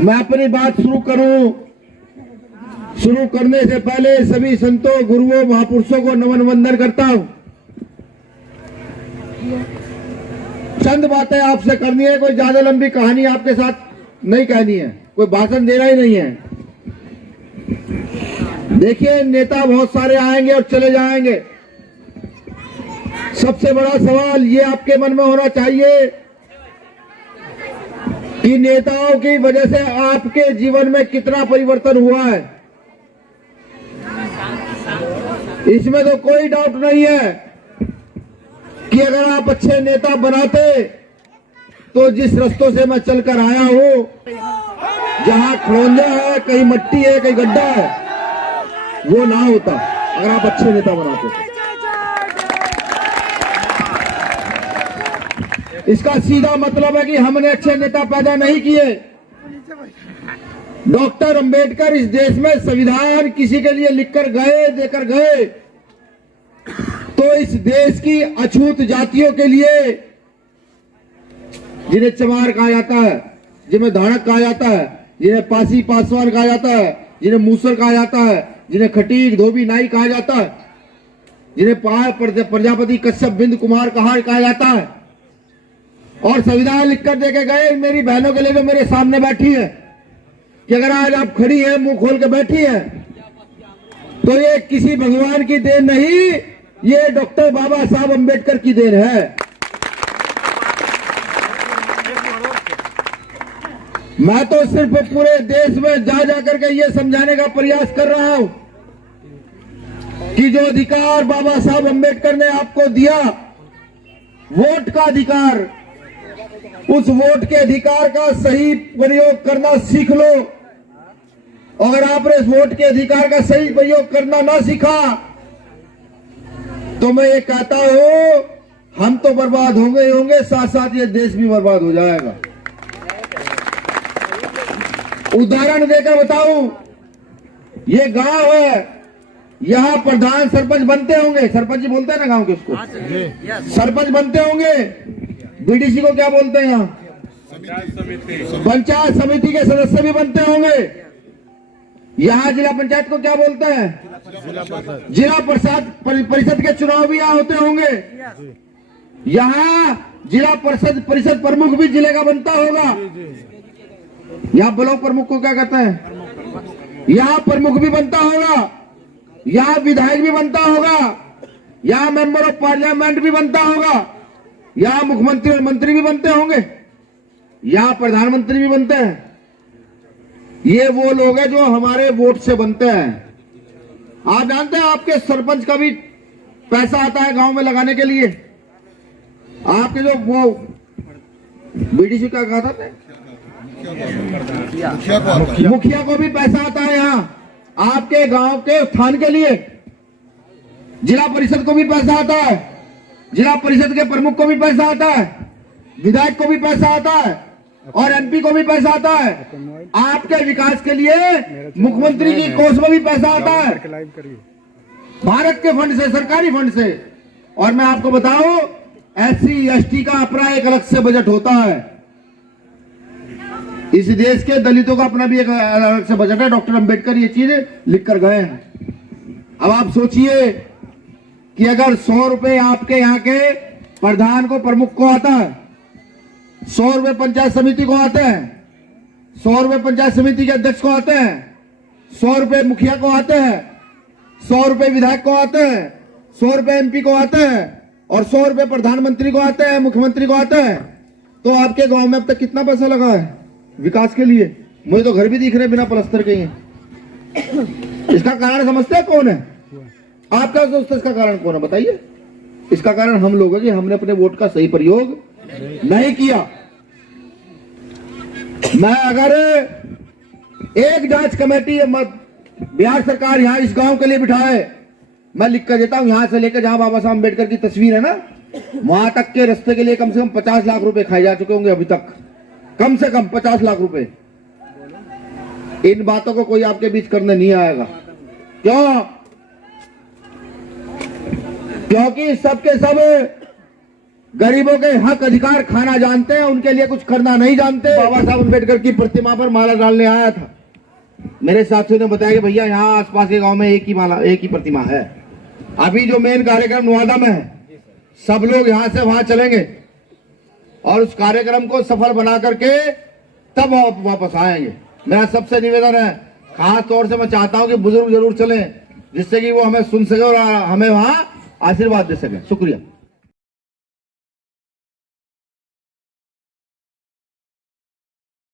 मैं अपनी बात शुरू करने से पहले सभी संतों, गुरुओं, महापुरुषों को नमन वंदन करता हूं। चंद बातें आपसे करनी है, कोई ज्यादा लंबी कहानी आपके साथ नहीं कहनी है, कोई भाषण देना ही नहीं है। देखिए, नेता बहुत सारे आएंगे और चले जाएंगे। सबसे बड़ा सवाल ये आपके मन में होना चाहिए कि नेताओं की वजह से आपके जीवन में कितना परिवर्तन हुआ है। इसमें तो कोई डाउट नहीं है कि अगर आप अच्छे नेता बनाते तो जिस रास्तों से मैं चलकर आया हूं, जहां खड़ोंजा है, कहीं मट्टी है, कहीं गड्ढा है, वो ना होता अगर आप अच्छे नेता बनाते। इसका सीधा मतलब है कि हमने अच्छे नेता पैदा नहीं किए। डॉक्टर अंबेडकर इस देश में संविधान किसी के लिए लिखकर गए, देकर गए, तो इस देश की अछूत जातियों के लिए, जिन्हें चमार कहा जाता है, जिन्हें धाड़क कहा जाता है, जिन्हें पासी पासवान कहा जाता है, जिन्हें मूसर कहा जाता है, जिन्हें खटीक धोबी नाई कहा जाता है, जिन्हें प्रजापति कश्यप बिंद कुमार कहा जाता है, और संविधान लिखकर देके गए मेरी बहनों के लिए जो मेरे सामने बैठी है, कि अगर आज आप खड़ी है, मुंह खोल के बैठी है, तो ये किसी भगवान की देन नहीं, ये डॉक्टर बाबा साहब अंबेडकर की देन है। मैं तो सिर्फ पूरे देश में जा करके ये समझाने का प्रयास कर रहा हूं कि जो अधिकार बाबा साहब अंबेडकर ने आपको दिया, वोट का अधिकार, उस वोट के अधिकार का सही प्रयोग करना सीख लो। अगर आपने इस वोट के अधिकार का सही प्रयोग करना ना सीखा तो मैं ये कहता हूं, हम तो बर्बाद होंगे, साथ साथ ये देश भी बर्बाद हो जाएगा। उदाहरण देकर बताऊं, ये गांव है, यहां प्रधान सरपंच बनते होंगे, सरपंच जी बोलते हैं ना गांव के उसको, सरपंच बनते होंगे। बीडीसी को क्या बोलते हैं यहाँ? पंचायत समिति के सदस्य भी बनते होंगे। यहाँ जिला पंचायत को क्या बोलते हैं? जिला परिषद के चुनाव भी यहाँ होते होंगे। यहाँ जिला परिषद प्रमुख भी जिले का बनता होगा। यहाँ ब्लॉक प्रमुख को क्या कहते हैं? यहाँ प्रमुख भी बनता होगा, यहाँ विधायक भी बनता होगा, यहाँ मेंबर ऑफ पार्लियामेंट भी बनता होगा, यहाँ मुख्यमंत्री और मंत्री भी बनते होंगे, यहाँ प्रधानमंत्री भी बनते हैं। ये वो लोग हैं जो हमारे वोट से बनते हैं। आप जानते हैं आपके सरपंच का भी पैसा आता है गांव में लगाने के लिए। आपके जो वो बीडीसी का कहा था, मुखिया को भी पैसा आता है यहाँ आपके गांव के उत्थान के लिए। जिला परिषद को भी पैसा आता है, जिला परिषद के प्रमुख को भी पैसा आता है, विधायक को भी पैसा आता है, और एमपी को भी पैसा आता है। आपके विकास के लिए मुख्यमंत्री की कोष में भी पैसा आता है, भारत के फंड से, सरकारी फंड से। और मैं आपको बताऊं, एससी एसटी का अपना एक अलग से बजट होता है। इस देश के दलितों का अपना भी एक अलग से बजट है। डॉक्टर अंबेडकर ये चीज लिख कर गए हैं। अब आप सोचिए कि अगर 100 रुपए आपके यहाँ के प्रधान को, प्रमुख को आता है, 100 रुपए पंचायत समिति को आते हैं, 100 रुपए पंचायत समिति के अध्यक्ष को आते हैं, 100 रुपए मुखिया को आते हैं, 100 रुपए विधायक को आते हैं, 100 रुपए एमपी को आते हैं, और 100 रुपए प्रधानमंत्री को आते हैं, मुख्यमंत्री को आते हैं, तो आपके गांव में अब तक कितना पैसा लगा है विकास के लिए? मुझे तो घर भी दिख रहे बिना प्लस्तर के हैं। इसका कारण समझते हैं कौन है? आप क्या सोचते हैं इसका कारण कौन है? बताइए। इसका कारण हम लोग हैं कि हमने अपने वोट का सही प्रयोग नहीं किया। मैं अगर एक जांच कमेटी बिहार सरकार यहाँ इस गांव के लिए बिठाए, मैं लिख कर देता हूं, यहां से लेकर जहां बाबा साहब अम्बेडकर की तस्वीर है ना, वहां तक के रास्ते के लिए कम से कम 50 लाख रुपए खाए जा चुके होंगे अभी तक, कम से कम 50 लाख रुपए। इन बातों को कोई आपके बीच करने नहीं आएगा। क्यों? क्योंकि सबके सब गरीबों के हक अधिकार खाना जानते हैं, उनके लिए कुछ करना नहीं जानते। बाबा साहब अम्बेडकर की प्रतिमा पर माला डालने आया था। मेरे साथियों ने बताया कि भैया यहाँ आसपास के गांव में एक ही प्रतिमा है। अभी जो मेन कार्यक्रम नवादा में है, सब लोग यहां से वहां चलेंगे और उस कार्यक्रम को सफल बना करके तब वापस आएंगे। मेरा सबसे निवेदन है, खास तौर से मैं चाहता हूं कि बुजुर्ग जरूर चलें, जिससे कि वो हमें सुन सके और हमें वहां आशीर्वाद दे सके। शुक्रिया।